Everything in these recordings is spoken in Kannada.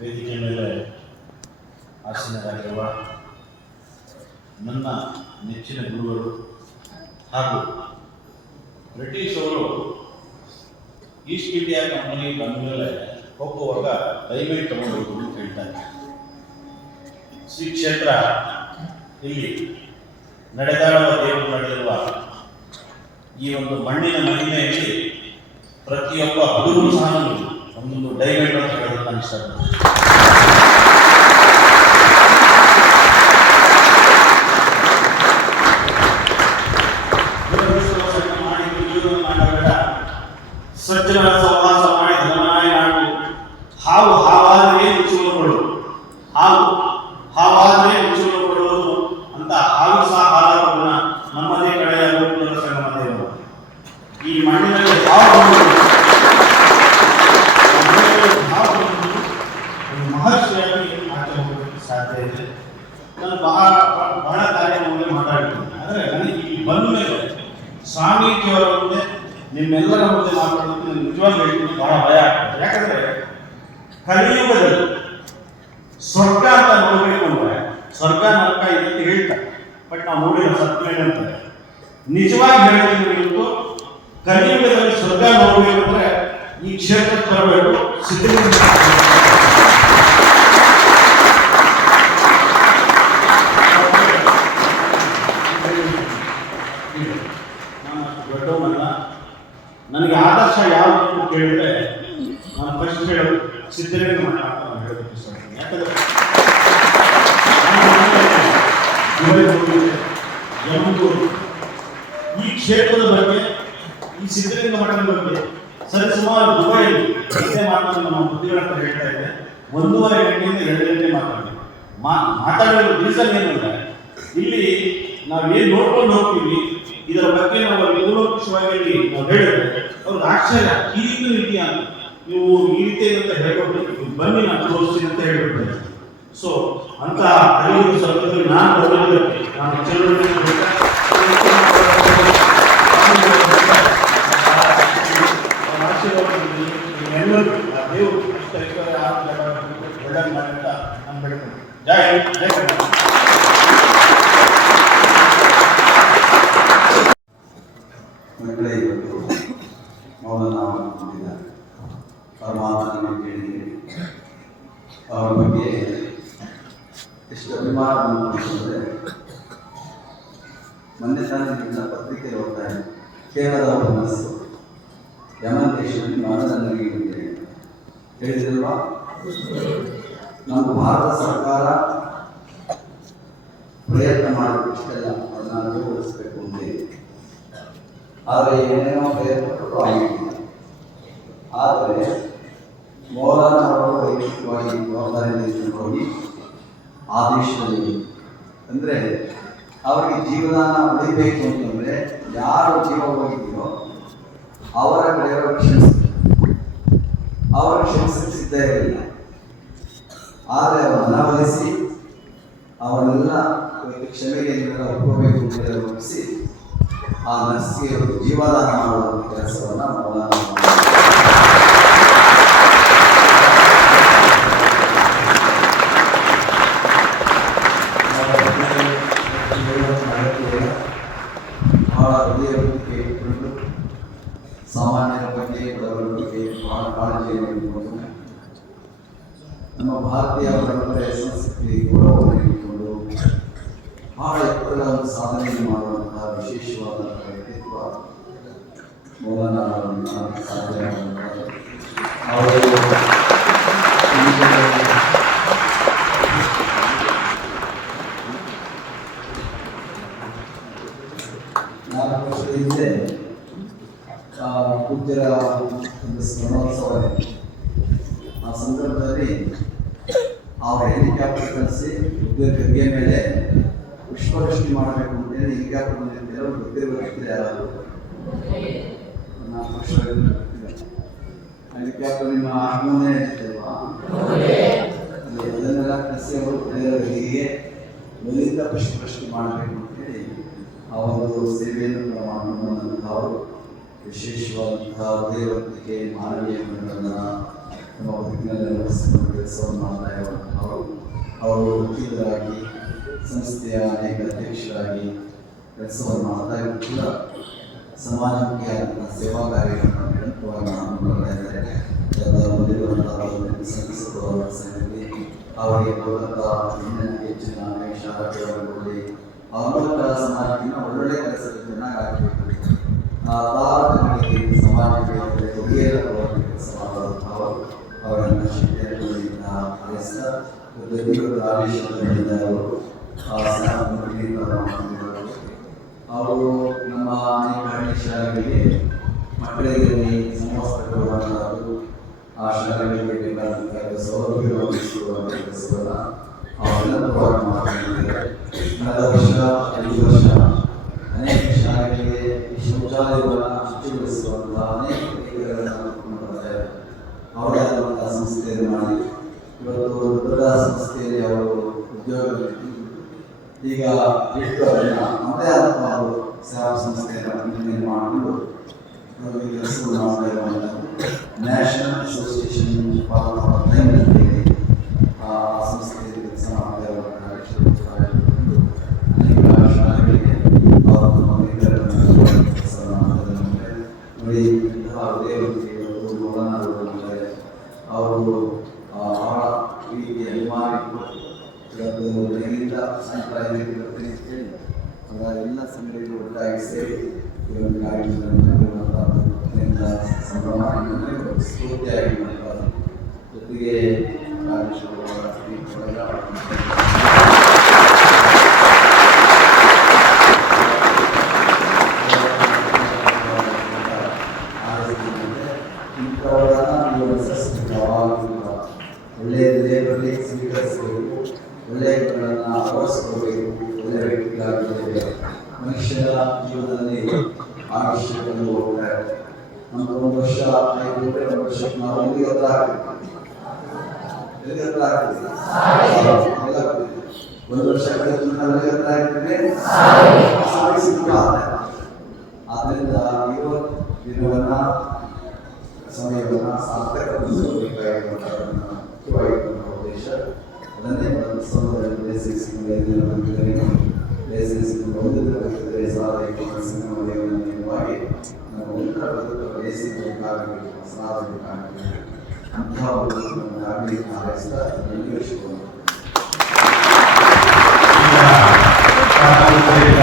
ವೇದಿಕೆ ಮೇಲೆ ಆಸೀನರಾಗಿರುವ ನನ್ನ ನೆಚ್ಚಿನ ಗುರುಗಳು ಹಾಗೂ ಬ್ರಿಟಿಷ್ ಅವರು ಈಸ್ಟ್ ಇಂಡಿಯಾ ಕಂಪನಿ ಬಂದ ಮೇಲೆ ಹೋಗುವಾಗ ದಯವಿಟ್ಟು ತಗೊಂಡು ಅಂತ ಹೇಳ್ತಾರೆ ಶ್ರೀ ಕ್ಷೇತ್ರ ಇಲ್ಲಿ ನಡೆದಾಡುವ ದೇವರು ನಡೆದಿರುವ ಈ ಒಂದು ಮಣ್ಣಿನ ಮಹಿಮೆಯಲ್ಲಿ ಪ್ರತಿಯೊಬ್ಬ ಹುಡುಗರು ಸಹ ಒಂದೊಂದು ಡೈಮಂಡ್ ಅಂತ ಹೇಳೋದು ನಾನು ಇಷ್ಟಪಡ್ತೀನಿ. ಇದೆ ನಾನು ಬಹಳ ಬಹಳ ಕಾರ್ಯಕ್ರಮಗಳಲ್ಲಿ ಮಾತಾಡ್ತೀನಿ ಆದರೆ ನನಗೆ ಇಲ್ಲಿ ಬಂದ ಮೇಲೆ ಸ್ವಾಮೀಜಿಯವರ ಮುಂದೆ, ನಿಮ್ಮೆಲ್ಲರ ಮುಂದೆ ಮಾತಾಡೋದಕ್ಕೆ ನನಗೆ ನಿಜವಾಗ್ಲೂ ಹೇಳ್ತೀನಿ ಬಹಳ ಭಯ ಆಗ್ತದೆ. ಯಾಕಂದ್ರೆ ಕಲಿಯುಗದಲ್ಲಿ ಸ್ವರ್ಗ ಅಂತ ನೋಡಬೇಕು ಅಂದ್ರೆ ಸ್ವರ್ಗ ನರಕ ಇದೆ ಅಂತ ಹೇಳ್ತಾರೆ. ಬಟ್ ನಾವು ನೋಡಿರೋ ಸತ್ಯ ಏನಂತಾರೆ ನಿಜವಾಗಿ ಇವತ್ತು ಕಲಿಯುಗದಲ್ಲಿ ಸ್ವರ್ಗ ನೋಡಬೇಕಂದ್ರೆ ಈ ಕ್ಷೇತ್ರಕ್ಕೆ ಬರಬೇಕು, ಸಿದ್ಧಗಂಗಾ ನಾನು ಅಷ್ಟು ದೊಡ್ಡವನಲ್ಲ ನನಗೆ ಆದರ್ಶ ಯಾವುದು ಅಂತ ಕೇಳಿದ್ರೆ ನಾನು ಫಸ್ಟ್ ಹೇಳೋದು ಸಿದ್ಧಗಂಗಾ ಮಠ ಅಂತ ನಾನು ಹೇಳೋದಕ್ಕೆ ಇಷ್ಟಪಡ್ತೀನಿ ಯಾಕಂದ್ರೆ ನಾನು ಮೊನ್ನೆ ದುಬೈ ಹೋಗಿದ್ದೆ, ಯಮಂತೂರು. ಈ ಕ್ಷೇತ್ರದ ಬಗ್ಗೆ, ಈ ಸಿದ್ಧಲಿಂಗ ಮಠದ ಬಗ್ಗೆ ಸರಿ, ಸುಮಾರು ದುಬೈಯಲ್ಲಿ ಮಾತನ್ನು ನಮ್ಮ ಬುದ್ಧಿಗಳ ಹತ್ರ ಹೇಳ್ತಾ ಇದೆ ಒಂದೂವರೆ ಗಂಟೆಯಿಂದ ಎರಡು ಗಂಟೆ ಮಾತಾಡಿ ಮಾತಾಡಲು ಮಾತಾಡೋದು ರೀಸನ್ ಏನು ಅಂದ್ರೆ ಇಲ್ಲಿ ನಾವೇನು ನೋಡ್ಕೊಂಡು ಹೋಗ್ತೀವಿ, ಇದರ ಬಗ್ಗೆ ನಾವು ನಿರೂಪಕ್ಷವಾಗಿ ನಾವು ಹೇಳಿದ್ರೆ ಅವ್ರಿಗೆ ಆಶ್ಚರ್ಯ ಈ ರೀತಿ ನೀವು ಈ ರೀತಿ ಅಂತ ಹೇಳ್ಕೊಟ್ಟು ಬನ್ನಿ ನಾನು ತೋರಿಸ್ತೀನಿ ಅಂತ ಹೇಳ್ಬಿಡ್ತಾರೆ ಸೊ ಅಂತ ಐದು ಸಂದರ್ಭದಲ್ಲಿ ನಾನು ನೋಡಿದ್ರೆ ನಾನು ಅಂತ ನಾನು ಬೆಳ್ಕೊಂಡು ಜೈ ಹಿಂದ್, ತಾನೇ ನಿನ್ನ ಪತ್ರಿಕೆ ಓದ್ತಾ ಕೇವಲ ಕೇರಳದ ಮನಸ್ಸು. ಯಮಂತೇಶ್ವರಿ ಮನದಲ್ಲಿ ಹೇಳಿದಿಲ್ವಾ ನಮ್ಮ ಭಾರತ ಸರ್ಕಾರ ಪ್ರಯತ್ನ ಮಾಡಬೇಕು ಇಷ್ಟೆಲ್ಲ ಅದನ್ನ ಅನುಭವಿಸಬೇಕು ಅಂತ ಇದೆ. ಆದರೆ ಏನೇನೋ ಪ್ರಯತ್ನಗಳು ಆಗಿಲ್ಲ. ಆದರೆ ಅವರು ವೈಯಕ್ತಿಕವಾಗಿ ಜವಾಬ್ದಾರಿ ಹೋಗಿ ಆದೇಶದಲ್ಲಿ ಅಂದರೆ ಅವರಿಗೆ ಜೀವದಾನ ಉಳಿಬೇಕು ಅಂತಂದರೆ ಯಾರು ಜೀವ ಹೋಗಿದೆಯೋ ಅವರ ಕಡೆಯವರು ಅವರು ಕ್ಷಮಿಸಿದ್ದೇ ಇರಲಿಲ್ಲ ಆದರೆ ಅವರು ಮನವೊಲಿಸಿ ಅವರೆಲ್ಲ ಕ್ಷಮೆಗೆ ಒಪ್ಪಬೇಕು ಅಂತ ಒಪ್ಪಿಸಿ, ಆ ನರ್ಸಿಗೆ ಜೀವದಾನ ಮಾಡುವ ಕೆಲಸವನ್ನು ಮೌಲಾನ ಹೃದಯಕ್ಕೆ ಇಟ್ಟುಕೊಂಡು ಸಾಮಾನ್ಯರ ಬಗ್ಗೆ ಬಡವರ ಬಗ್ಗೆ ಬಹಳ ಕಾಳಜಿಯನ್ನು ಇಟ್ಟುಕೊಂಡು ನಮ್ಮ ಭಾರತೀಯ ಪರಂಪರೆ ಸಂಸ್ಕೃತಿ ಗೌರವವನ್ನು ಇಟ್ಟುಕೊಂಡು ಬಹಳ ಎತ್ತರದ ಒಂದು ಸಾಧನೆಯನ್ನು ಮಾಡುವಂತಹ ವಿಶೇಷವಾದಂತಹ ವ್ಯಕ್ತಿತ್ವ ಮೌಲಾನ ಅವರನ್ನು ಸಾಧನೆ ಮಾಡುತ್ತಾರೆ ಅವರು ಪೂಜ್ಯರ ಒಂದು ಸ್ಮರಣೋತ್ಸವ. ಆ ಸಂದರ್ಭದಲ್ಲಿ ಆ ಹೆಲಿಕಾಪ್ಟರ್ ಕಳಿಸಿ ಉದ್ಯೋಗ ಗಂಗೆ ಮೇಲೆ ಪುಷ್ಪವೃಷ್ಟಿ ಮಾಡಬೇಕು ಅಂತೇಳಿ ಹೆಲಿಕಾಪ್ಟರ್ ಒಂದು ಗೊತ್ತಿರುವ ವ್ಯಕ್ತಿ ಯಾರಾದ್ರು ಹೆಲಿಕಾಪ್ಟರ್ ನಿಮ್ಮ ಆಗಮನ ಇರ್ತಲ್ವಾ ಅದನ್ನೆಲ್ಲ ಕಳಿಸಿ ಅವರು ಪಡೆಯೋರಿಗೆ ಮೇಲಿಂದ ಪುಷ್ಪವೃಷ್ಟಿ ಮಾಡಬೇಕು ಅಂತೇಳಿ ಆ ಒಂದು ಸೇವೆಯನ್ನು ಕೂಡ ಅವರು ವಿಶೇಷವಾದಂತಹ ದೇವರಿಗೆ ಮಾನವೀಯ ಗುಣಗಳನ್ನು ನಮ್ಮ ಬದುಕಿನಲ್ಲಿ ಮಾಡ್ತಾ ಅವರು. ಅವರು ವಕೀಲರಾಗಿ, ಸಂಸ್ಥೆಯ ಅನೇಕ ಅಧ್ಯಕ್ಷರಾಗಿ ಕೆಲಸವನ್ನು ಮಾಡ್ತಾ ಇದ್ರು ಕೂಡ. ಸಮಾಜಕ್ಕೆ ಆದಂತಹ ಸೇವಾ ಕಾರ್ಯಗಳನ್ನು ನಿರಂತರವಾಗಿ ಬರ್ತಾ ಇದ್ದಾರೆ. ಬಂದಿರುವಂತಹ ಸಂಘಿಸುವ ಸಂಘದಲ್ಲಿ ಅವರಿಗೆ ಬರುವಂಥ ಇನ್ನೂ ಹೆಚ್ಚಿನ ಆವೇಶ ಆರೋಗ್ಯವನ್ನು ಅವರ ಮೂಲಕ ಸಮಾಜಕ್ಕೆ ಒಳ್ಳೊಳ್ಳೆ ಕೆಲಸಗಳು ಚೆನ್ನಾಗಿ ಆಗಬೇಕು. ಆ ತಾರತಮ್ಯಗಳಿಗೆ ಸಮಾಜಕ್ಕೆ ಕೆಲಸ ಮಾಡುವಂತಹ ಅವರನ್ನು ಶಿಕ್ಷಣದಿಂದ ಹಾರೈಸ್ತಾ ಬೆಂಗಳೂರು ಆದೇಶಗಳಿಂದ ಅವರು ಅವರು ನಮ್ಮ ಅನೇಕ ಶಾಲೆಗಳಿಗೆ ಮಕ್ಕಳಿಗೆ ಸಮವಸ್ತ್ರ ಕೊಡುವಂಥದ್ದು ಆ ಶಾಲೆಗಳಿಗೆ ಬೇಕಾದಂತಹ ಸೌಲಭ್ಯಗಳನ್ನು ಒದಗಿಸುವಂಥ ಕೆಲಸವನ್ನು ಕಳೆದ ವರ್ಷ ಐದು ವರ್ಷ ಶಾಲೆಗಳಿಗೆ ಈ ಶೌಚಾಲಯಗಳನ್ನು ಶುಚಿಗೊಳಿಸುವಂತಹ ಅನೇಕ ಕೈಗಳನ್ನು ಮಾಡಿದ್ದಾರೆ ಅವರೇ ಆದಂತಹ ಸಂಸ್ಥೆಯನ್ನು ಮಾಡಿ ಇವತ್ತು ದೊಡ್ಡ ಸಂಸ್ಥೆಯಲ್ಲಿ ಅವರು ಉದ್ಯೋಗದಲ್ಲಿ ಈಗ ಬಿಟ್ಟು ಅದನ್ನ ನಮ್ಮದೇ ಆದಂತಹ ಒಂದು ಸೇವಾ ಸಂಸ್ಥೆಯನ್ನು ನಿರ್ಮಾಣ ಮಾಡಿಕೊಂಡು ನಾವು ಈ ಕೆಲಸವನ್ನು ಮಾಡ್ತಾ ಇರುವಂಥದ್ದು ನ್ಯಾಷನಲ್ ಅಸೋಸಿಯೇಷನ್ ಫಾರ್ ಲೈನ್ ಇವತ್ತು ಬೆಳಗಿನಿಂದ ಸಾಯಂಕಾಲ ಐದಕ್ಕೆ ಬರ್ತೀನಿ ಅಂತ ಹೇಳಿ ಅವರ ಎಲ್ಲ ಸಂಘಟನೆಗಳು ಒಟ್ಟಾಗಿ ಸೇರಿ ಈ ಒಂದು ಕಾರ್ಯಕ್ರಮವನ್ನು ನಡೆಸುವಂಥದ್ದು ಅತ್ಯಂತ ಸಂಭ್ರಮ ನಮಗೆ ಸ್ಫೂರ್ತಿಯಾಗಿ ಮಾಡುವಂಥದ್ದು. ಜೊತೆಗೆ ರಾಜೇಶ್ವರ ಮನುಷ್ಯನ ಜೀವನದಲ್ಲಿ ಆಯುಷ್ಯವನ್ನು ಹೋಗ್ತಾರೆ ನಮ್ಗೆ ಒಂದು ವರ್ಷ, ಐದು ಒಂದು ವರ್ಷಕ್ಕೆ ನಾವು ಎಲ್ಲಿ ಹತ್ರ ಆಗ್ತೀವಿ ಹತ್ರ ಆಗ್ತೀವಿ ಒಂದು ವರ್ಷ ಕಳೆದ ನಾವು ಹತ್ರ ಆಗ್ತೀವಿ ಸಾವಿಗೆ ಸಿಕ್ಕ ಆದ್ದರಿಂದ ಇರುವ ದಿನವನ್ನ ಸಮಯವನ್ನು ಸಾರ್ಥಕಗೊಳಿಸಬೇಕಾಗಿರುವಂತಹ ಮುಖ್ಯವಾಗಿರುವಂತಹ ಉದ್ದೇಶ. ಅದನ್ನೇ ಒಂದು ಸಂದರ್ಭದಲ್ಲಿ ಬೇಸಿಸಿಕೊಂಡು ಬಂದಿದ್ದಾರೆ ಬೇಸಿಸಿಕೊಂಡು ಬಂದಿದ್ದರೆ ಸಾಧಕ ಸಂಗಮವಾಗಿ ನಾವು ಉತ್ತರ ಬದುಕು ಬೇಸಿಸಬೇಕಾಗಬೇಕು ಸಾಧಬೇಕಾಗಬೇಕು ಅಂತಹ ಒಂದು ಆಗಲಿ ಹಾರೈಸ್ತಾ ನಿರ್ವಹಿಸಿಕೊಂಡು ಈಗ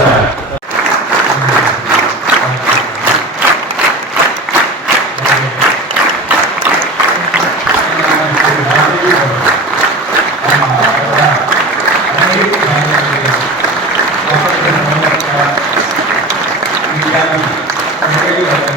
Obrigado. Obrigado.